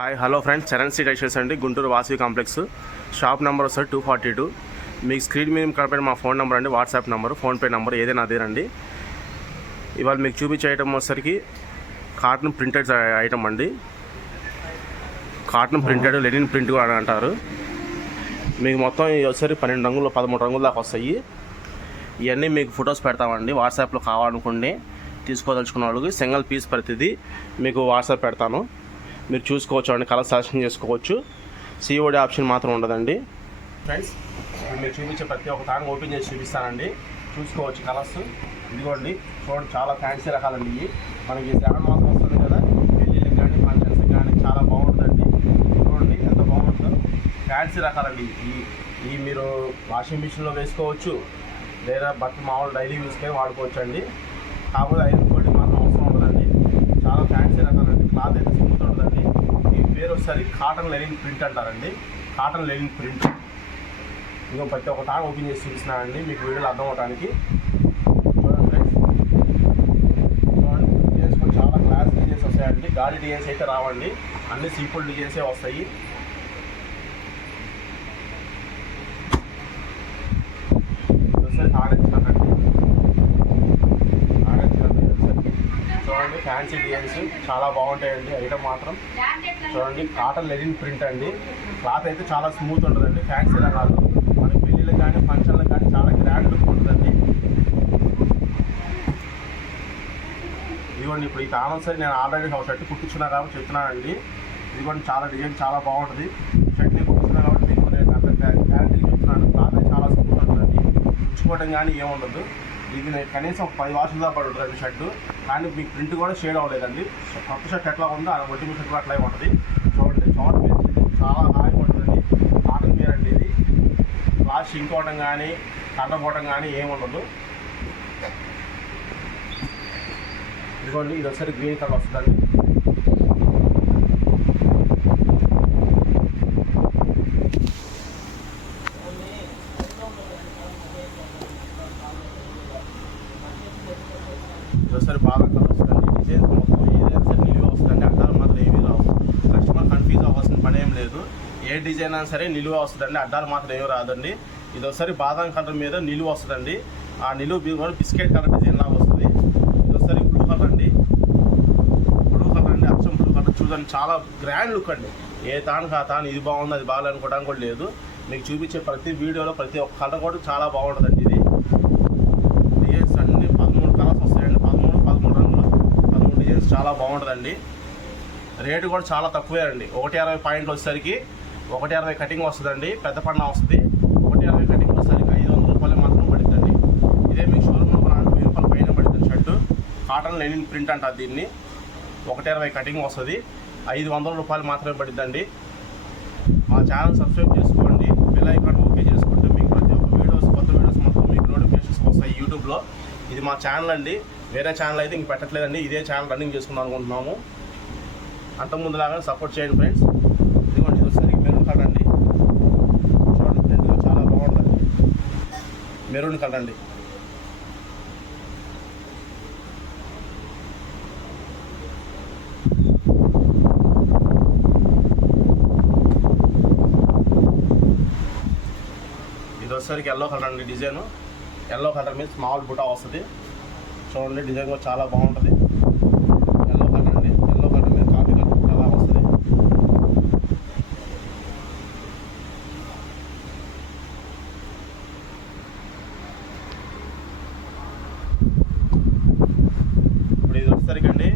Hi hello friends, Charan C textiles అండి, Guntur Vasavi complex. Shop number వస్తుంది 242. మీకు స్క్రీన్ మీద కనపడే మా ఫోన్ నెంబర్ అండి, వాట్సాప్ నెంబర్, ఫోన్పే నెంబర్ ఏదైనా అదేనండి. ఇవాళ మీకు చూపించే ఐటమ్ వచ్చేసరికి కాటన్ ప్రింటెడ్ ఐటమ్ అండి. కాటన్ ప్రింటెడ్ లెనిన్ ప్రింట్ కూడా అంటారు. మీకు మొత్తం వచ్చేసరికి 12 రంగులు 13 రంగుల దాకా వస్తాయి. ఇవన్నీ మీకు ఫొటోస్ పెడతామండి. వాట్సాప్లో కావాలనుకోండి, తీసుకోదలుచుకున్న వాళ్ళకి సింగిల్ పీస్ ప్రతిదీ మీకు వాట్సాప్ పెడతాను. మీరు చూసుకోవచ్చు అండి, కలర్ సెలెక్షన్ చేసుకోవచ్చు. సిఓడి ఆప్షన్ మాత్రం ఉండదండి. ఫ్రెండ్స్, మీరు చూపించే ప్రతి ఒక్క తాను ఓపెన్ చేసి చూపిస్తానండి. చూసుకోవచ్చు కలర్స్. ఇదిగోండి, చూడండి, చాలా ఫ్యాన్సీ రకాలండి. ఇవి మనకి శ్రావణ మాసం వస్తుంది కదా, పెళ్ళిళ్ళకి కానీ ఫంక్షన్స్కి కానీ చాలా బాగుంటుందండి. చూడండి ఎంత బాగుంటుందో. ఫ్యాన్సీ రకాలండి. ఈ మీరు వాషింగ్ మిషన్లో వేసుకోవచ్చు, లేదా బట్టలు మామూలు డైలీ యూస్కే వాడుకోవచ్చు అండి. కాకపోతే ఐరన్ కోటింగ్ మాత్రం అవసరం ఉండదండి. చాలా ఫ్యాన్సీ రకాలండి. క్లాత్ అయితే స్మూత్ ఉంటుందండి. ఈ పేరు వచ్చేసరి కాటన్ లెనిన్ ప్రింట్ అంటారండి. Cotton Lenin print. ఇంకో ప్రతి ఒక్క తాను ఓపెన్ చేసి చూపిస్తున్నానండి మీకు వీడియోలో అర్థం అవడానికి. చూడండి ఫ్రెండ్స్, చూడండి, డిజైన్స్ కూడా చాలా క్లాస్ డిజైన్స్ వస్తాయండి. గాడి డిజైన్స్ అయితే రావండి, అన్ని సింపుల్ డిజైన్సే వస్తాయి. ఒకసారి ఆరెంజ్ కలర్ అండి. చూడండి, ఫ్యాన్సీ డిజైన్స్ చాలా బాగుంటాయండి. ఐటమ్ మాత్రం చూడండి, కాటన్ లెనిన్ ప్రింట్ అండి. క్లాత్ అయితే చాలా స్మూత్ ఉంటుందండి. ఫ్యాన్సీ రకాలు మనకి పెళ్ళిళ్ళకి కానీ ఫంక్షన్లకు కానీ చాలా గ్రాండ్ లుక్ ఉంటుందండి. ఇదిగోండి, ఇప్పుడు ఈ కామన్ సరి నేను ఆల్రెడీ ఒక షర్ట్ కుట్టించున్నా కాబట్టి చెప్తున్నానండి. ఇదిగోండి, చాలా డిజైన్ చాలా బాగుంటుంది. షర్ట్ నేను కుట్టిస్తున్నా కాబట్టి మీకు నేను అంత గ్యారంటీ చెప్తున్నాను. క్లాత్ అయితే చాలా స్మూత్ ఉంటుందండి. ఉంచుకోవడం కానీ ఏముండదు. ఇది కనీసం 10 వాషులు దాకా పడుతుందండి షర్టు. కానీ మీకు ప్రింట్ కూడా షేడ్ అవ్వలేదండి. కొత్త షర్ట్ ఎట్లా ఉందో ఆ ఒట్టి షర్ట్ కూడా అట్లాగే ఉంటుంది. చూడండి, చాలా హాయిగా ఉంటుందండి. కాటన్ వేర్ అండి. ఇది క్లాత్ షింక్ అవ్వడం కానీ కండపోవడం కానీ ఏముండదు. ఇదిగోండి, ఇది ఒకసారి గ్రీన్ కలర్ వస్తుందండి. ఒకసారి బాగా కలర్ వస్తుందండి. డిజైన్ మొత్తం ఏదైనా సరే నిలువ వస్తుందండి. అడ్డాలు మాత్రం ఏమీ రావు. కస్టమర్ కన్ఫ్యూజ్ అవ్వాల్సిన పని ఏం లేదు. ఏ డిజైన్ అయినా సరే నిలువ వస్తుందండి. అడ్డాలు మాత్రం ఏమీ రాదండి. ఇది ఒకసారి బాదం కలర్ మీద నిలువ వస్తుందండి. ఆ నిలువ కూడా బిస్కెట్ కలర్ డిజైన్ లాగా వస్తుంది. ఇది ఒకసారి బ్లూ కలర్ అండి. అచ్చం బ్లూ కలర్. చూడండి, చాలా గ్రాండ్ లుక్ అండి. ఏ తాను ఆ తాను ఇది బాగుంది అది బాగాలేదు అనుకోవడానికి కూడా లేదు. మీకు చూపించే ప్రతి వీడియోలో ప్రతి ఒక్క కలర్ కూడా చాలా బాగుంటుందండి. ఇది డిజైన్స్ అన్ని 13 కలర్స్ వస్తాయండి. 13 రంగులు 13 డిజైన్స్ చాలా బాగుంటుందండి. రేటు కూడా చాలా తక్కువే అండి. 160 పాయింట్లు వచ్చేసరికి 160 కటింగ్ వస్తుందండి. పెద్ద పన్న వస్తుంది. 160 కటింగ్ వచ్చేసరికి 500 రూపాయలు మాత్రం పడుతుందండి. ఇదే మీకు షోరూమ్లో 1000 రూపాయల పైన పడుతుంది షర్టు. కాటన్ లెనిన్ ప్రింట్ అంటారు దీన్ని. 160 కటింగ్ వస్తుంది. 500 రూపాయలు మాత్రమే పడుతుందండి. మా ఛానల్ సబ్స్క్రైబ్ చేసుకోండి. బెల్ ఐకాన్ ఓకే చేసుకుంటే మీకు ప్రతి ఒక్క కొత్త వీడియోస్ మొత్తం మీకు నోటిఫికేషన్స్ వస్తాయి యూట్యూబ్లో. ఇది మా ఛానల్ అండి. వేరే ఛానల్ అయితే ఇంక పెట్టట్లేదండి. ఇదే ఛానల్ రన్నింగ్ చేసుకుందాం అనుకుంటున్నాము. అంతకుముందులాగా సపోర్ట్ చేయండి ఫ్రెండ్స్. ఇదిగోండి, ఇది వచ్చేసరికి మెరూన్ కలర్ అండి. చూడండి, ప్రింట్గా చాలా బాగుంటుంది. మెరూన్ కలర్ అండి. ఇది వచ్చేసరికి ఎల్లో కలర్ అండి. డిజైన్ ఎల్లో కలర్ మీద స్మాల్ బుటా వస్తుంది. చూడండి, డిజైన్ కూడా చాలా బాగుంటుంది. ఎల్లో కలర్ అండి. ఎల్లో కలర్ మీద కాఫీ కలర్ బుటా అలా వస్తుంది. ఇప్పుడు ఇది వచ్చేసరికి అండి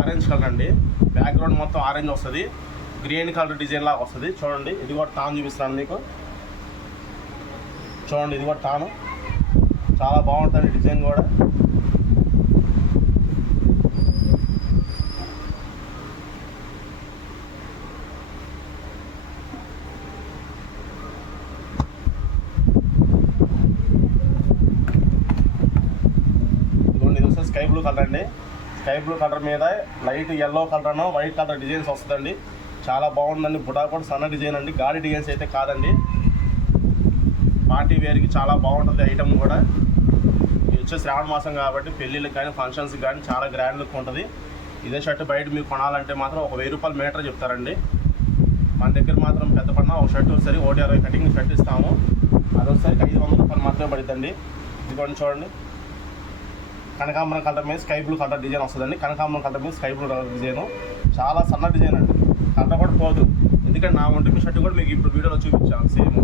ఆరెంజ్ కలర్ అండి. బ్యాక్గ్రౌండ్ మొత్తం ఆరెంజ్ వస్తుంది. గ్రీన్ కలర్ డిజైన్ లాగా వస్తుంది. చూడండి, ఇది కూడా తాను చూపిస్తున్నాను మీకు. చూడండి, ఇది కూడా తాను చాలా బాగుంటుంది. డిజైన్ కూడా ఇదిగోండి, ఇది వస్తే స్కై బ్లూ కలర్ అండి. స్కై బ్లూ కలర్ మీద light yellow colour white colour designs వస్తుందండి. చాలా బాగుందండి. బుటా కూడా సన్న డిజైన్ అండి. గాడి డిజైన్స్ అయితే కాదండి. పార్టీ వేర్కి చాలా బాగుంటుంది ఐటమ్ కూడా. ఇది వచ్చే శ్రావణ మాసం కాబట్టి పెళ్ళిళ్ళకి కానీ ఫంక్షన్స్కి కానీ చాలా గ్రాండ్ లుక్ ఉంటుంది. ఇదే షర్ట్ బయట మీరు కొనాలంటే మాత్రం 1000 రూపాయలు మీటర్ చెప్తారండి. మన దగ్గర మాత్రం పెద్ద పడిన ఒక షర్ట్ ఒకసారి 160 కటింగ్ షర్ట్ ఇస్తాము. అది ఒకసారి 500 రూపాయలు మాత్రమే పడుతుందండి. ఇదిగోండి చూడండి, కనకాంబరం కలర్ మీద స్కై బ్లూ కలర్ డిజైన్ వస్తుందండి. కనకాంబరం కలర్ మీద స్కై బ్లూ కలర్ డిజైన్ చాలా సన్న డిజైన్ అండి. కట్ట కూడా పోదు, ఎందుకంటే నా ఒంటి షర్ట్ కూడా మీకు ఇప్పుడు వీడియోలో చూపించాను. సేమ్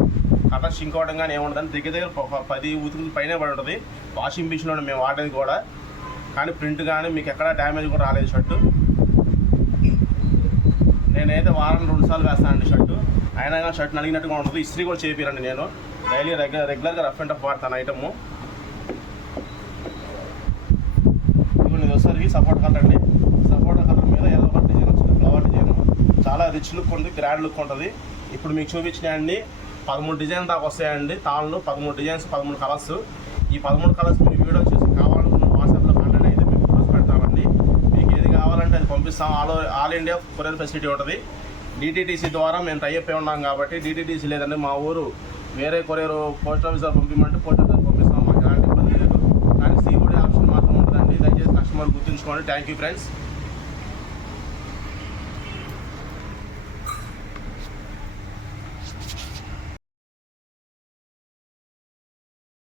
కట్ట షింక్ అవ్వడం కానీ ఏముండదండి. దగ్గర 10 ఉతుకుల పైనే పడి ఉంటుంది. వాషింగ్ మిషన్లో మేము వాడేది కూడా, కానీ ప్రింట్ కానీ మీకు ఎక్కడ డ్యామేజ్ కూడా రాలేదు షర్టు. నేనైతే వారం 2 సార్లు వేస్తానండి షర్టు, అయినా కానీ షర్ట్ నలిగినట్టుగా ఉంటుంది. ఇస్త్రీ కూడా చేపిరండి. నేను డైలీ రెగ్యులర్గా రఫ్ అండ్ టఫ్ వాడతాను ఐటమ్. ఇది వచ్చేసరికి సపోర్ట్ కలర్ అండి. సపోర్ట్ కలర్ మీద ఎల్లో కలర్ డిజైన్ వచ్చింది, ఫ్లవర్ డిజైన్. చాలా రిచ్ లుక్ ఉంటుంది, గ్రాండ్ లుక్ ఉంటుంది. ఇప్పుడు మీకు చూపించినాయండి 13 డిజైన్ దాకా వస్తాయండి. తాళ్ళు 13 డిజైన్స్, 13 కలర్స్. ఈ 13 కలర్స్ మీరు వీడియో చూసి కావాలనుకున్న వాట్సాప్లో కాంటాక్ట్ అయితే మేము ఫోటోస్ పెడతామండి. మీకు ఏది కావాలంటే అది పంపిస్తాం. ఆల్ ఇండియా కొరియర్ ఫెసిలిటీ ఉంటుంది. డిటీటీసీ ద్వారా మేము టైప్ అయి ఉన్నాం కాబట్టి డిటీటీసీ లేదండి. మా ఊరు వేరే కొరియర్ పోస్ట్ ఆఫీస్ పంపించమంటే పోస్ట్ ఆఫీస్ పంపిస్తాం. మాకు ఎలాంటి ఇబ్బంది లేదు. కానీ సీఓడి ఆప్షన్ మాత్రం ఉంటుందండి. దయచేసి కస్టమర్ గుర్తుంచుకోండి. Thank you friends.